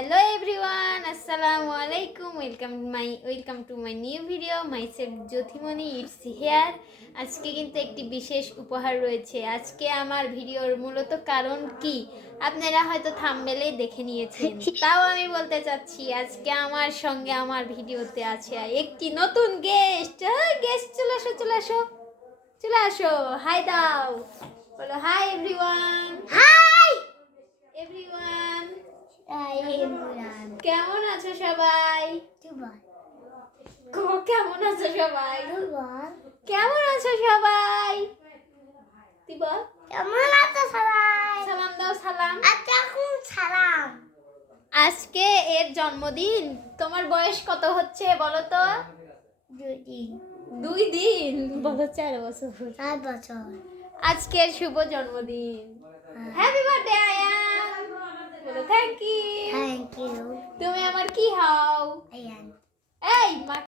Hello everyone আসসালামু আলাইকুম welcome my welcome to my new video my self Jyotimoni it's here আজকে কিন্তু একটি বিশেষ উপহার রয়েছে। আজকে আমার ভিডিওর মূলত কারণ কি? আপনারা হয়তো থামবেলেই দেখে নিয়েছেন। তাও আমি বলতে চাচ্ছি আজকে আমার সঙ্গে আমার ভিডিওতে আছে একটি নতুন গেস্ট গেস্ট চলে আসো চলে আসো। চলে আসো। হাই দাও। বলো hi everyone hi everyone Imran কেমন আছো সবাই? কেমন আছো সবাই? কেমন আছো সবাই? তুই বল কেমন আছো সবাই? সালাম দাও সালাম। আচ্ছা কোন সালাম। আজকে এর জন্মদিন। তোমার বয়স কত হচ্ছে বলো তো? দুদিন দুই দিন? বলো চার বছর। চার বছর। আজকের শুভ জন্মদিন। থ্যাংক ইউ থ্যাংক ইউ তুমি আমার কি হও আয়ান এই মা